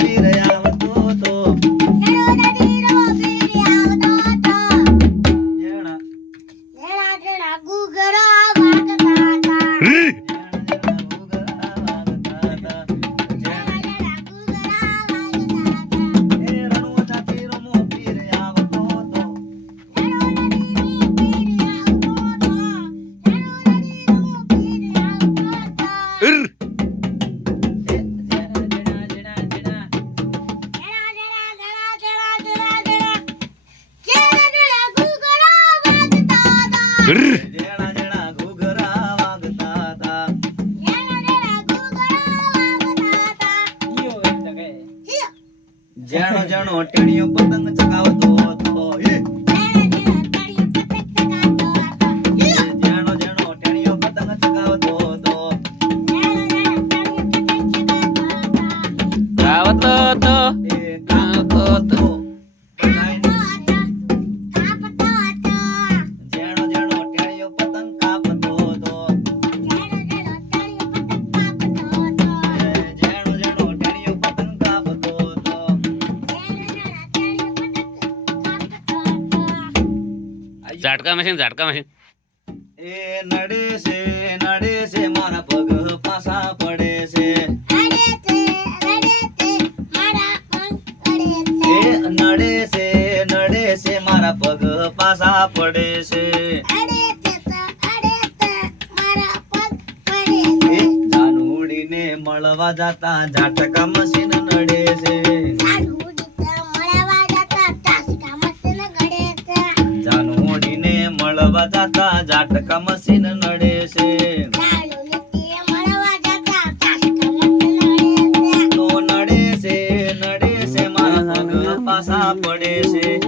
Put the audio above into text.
પીર આવતો તો જેણો જેણો ટેણીઓ પતંગ ચગાવતો હતો જેણો જેણો ટેણીઓ પતંગ ચગાવતો હતો ગાવતો તો એ ગાતો હતો જેણો જેણો ટેણીઓ પતંગ કાપતો હતો જેણો જેણો ટેણીઓ પતંગ કાપતો હતો ઝાટકા મશીન એ નડે છે મારા પગ પાછા પડે છે એ નડે છે મારા પગ પાછા પડે છે એ જાનુડીને મળવા જાતા ઝાટકા મશીન નડે છે જાનુડીને મળવા જાતા ઝાટકા મશીન નડે છે તો નડે છે મારા પગ પાછા પડે છે